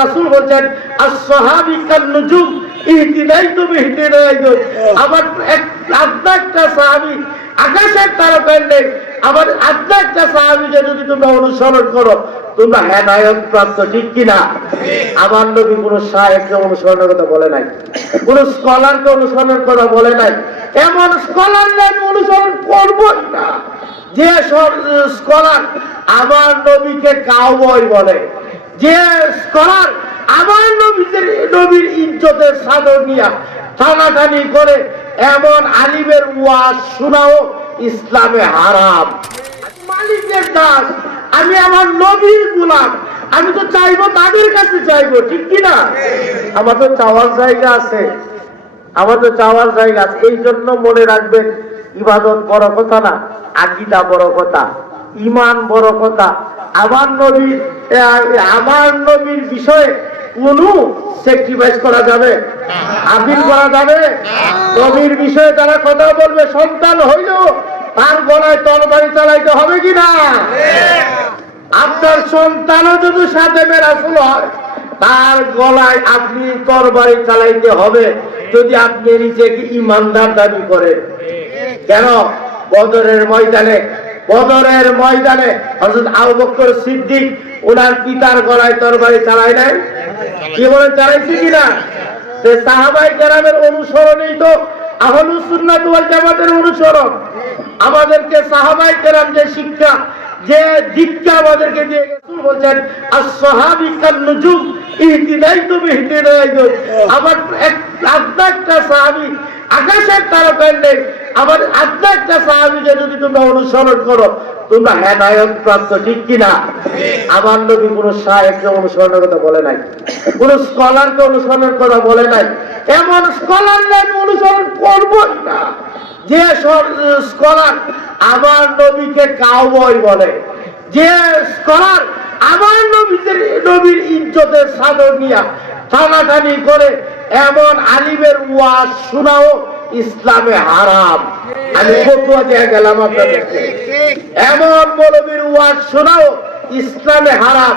রাসূল বলেন আস-সাহাবী কান-নুজুম ইহতিদাইতু বিহতিদাইতু। আমার একটা সাহাবী আকাশের তারকার নেই, আমার একটা সাহাবীকে যদি তোমরা অনুসরণ করো তোমরা হেদায়েত প্রাপ্ত, ঠিক কিনা? আমার নবী কোন শায়েখকে অনুসরণের কথা বলে নাই, কোন স্কলারকে অনুসরণের কথা বলে নাই। এমন স্কলারকে আমি অনুসরণ করবই না যে স্কলার আমার নবীকে কাউবয় বলে, যে স্কলার আমার নবীর ইজ্জতের চাদর নিয়ে টানাটানি করে। এমন আলিমের ওয়াজ শোনাও ইসলামে হারাম। মালিকের দাস, আমি আমার নবীর গোলাম, আমি তো চাইবো তাদের কাছে চাইবো, ঠিক কিনা? আমার তো চাওয়ার জায়গা আছে, আমার তো চাওয়ার জায়গা আছে। এই জন্য মনে রাখবেন, ইবাদত বড় কথা না, আকীদা বড় কথা, ঈমান বড় কথা। আমার নবীর বিষয়ে কোন স্যাক্রিফাইস করা যাবে? আপিল করা যাবে? নবীর বিষয়ে তারা কথা বলবে, সন্তান হইল তার গলায় তরবারি চালাইতে হবে কিনা? আপনার সন্তানও যদি সাদেমে রাসূল হয় তার গলায় আপনি তরবারি চালাইতে হবে, যদি আপনি নিজেকে ঈমানদার দাবি করেন। কেন? বদরের ময়দানে হযরত আবু বকর সিদ্দিক ওনার পিতার গলায় তরবারি চালায় নাই? কি বলেন, চালাইছে কিনা? সাহাবায়ে কেরামের অনুসরণই তো আহলুস সুন্নাত ওয়াল জামাতের অনুসরণ। আমাদেরকে সাহাবায়ে কেরাম যে শিক্ষা, যে দীক্ষা আমাদেরকে দিয়ে রাসূল বলেন আস-সাহাবী কান-নুজুম ইহতিদাইতু বিহতিদাইতু। আমার একটা সাহাবী আকাশের তারকার নেই, আমার একটা সাহাবীকে যদি তোমরা অনুসরণ করো তোমরা হেদায়েত প্রাপ্ত, ঠিক কিনা? আমার নবী কোন শায়েখকে অনুসরণের কথা বলে নাই, কোন স্কলারকে অনুসরণের কথা বলে নাই। এমন স্কলারকে আমি অনুসরণ করবই না যে স্কলার আমার নবীকে কাউবয় বলে, যে স্কলার আমার নবীর ইজ্জতের চাদর নিয়ে টানাটানি করে। এমন আলিমের ওয়াজ শোনাও ইসলামে হারাম। আমি ফতোয়া দিয়ে গেলাম আপনাদেরকে, এমন মৌলবীর ওয়াজ শোনাও ইসলামে হারাম।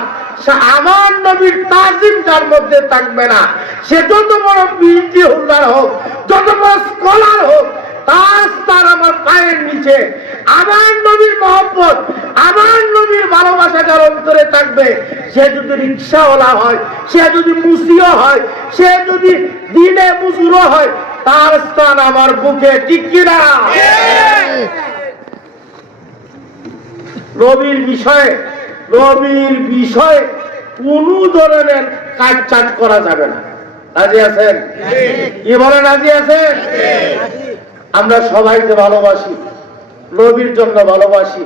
আমার নবীর তাজিম যার মধ্যে থাকবে না, সে যত বড় বিএনপি হোল্ডার হোক, যত বড় স্কলার হোক, তার আমার পায়ের নিচে। আমার নবীর মহব্বত, আমার নবীর ভালোবাসা যার অন্তরে থাকবে, সে যদি রিক্সাওয়ালা হয়, সে যদি মুসিও হয়, সে যদি দিনে মজুরও হয়, তার স্থান আমার বুকে, ঠিক কিনা? নবীর বিষয়ে কোন ধরনের কাটছাট করা যাবে না। রাজি আছেন? কি বলেন, রাজি আছেন? আমরা সবাইকে ভালোবাসি, নবীর জন্য ভালোবাসি,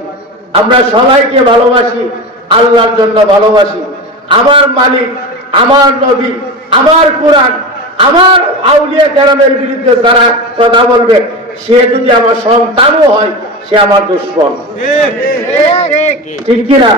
আমরা সবাইকে ভালোবাসি, আল্লাহর জন্য ভালোবাসি। আমার মালিক, আমার নবী, আমার কোরআন, আমার আউলিয়া কেরামের বিরুদ্ধে যারা কথা বলবে, সে যদি আমার সন্তানও হয়, সে আমার দুশমন, ঠিক কিনা?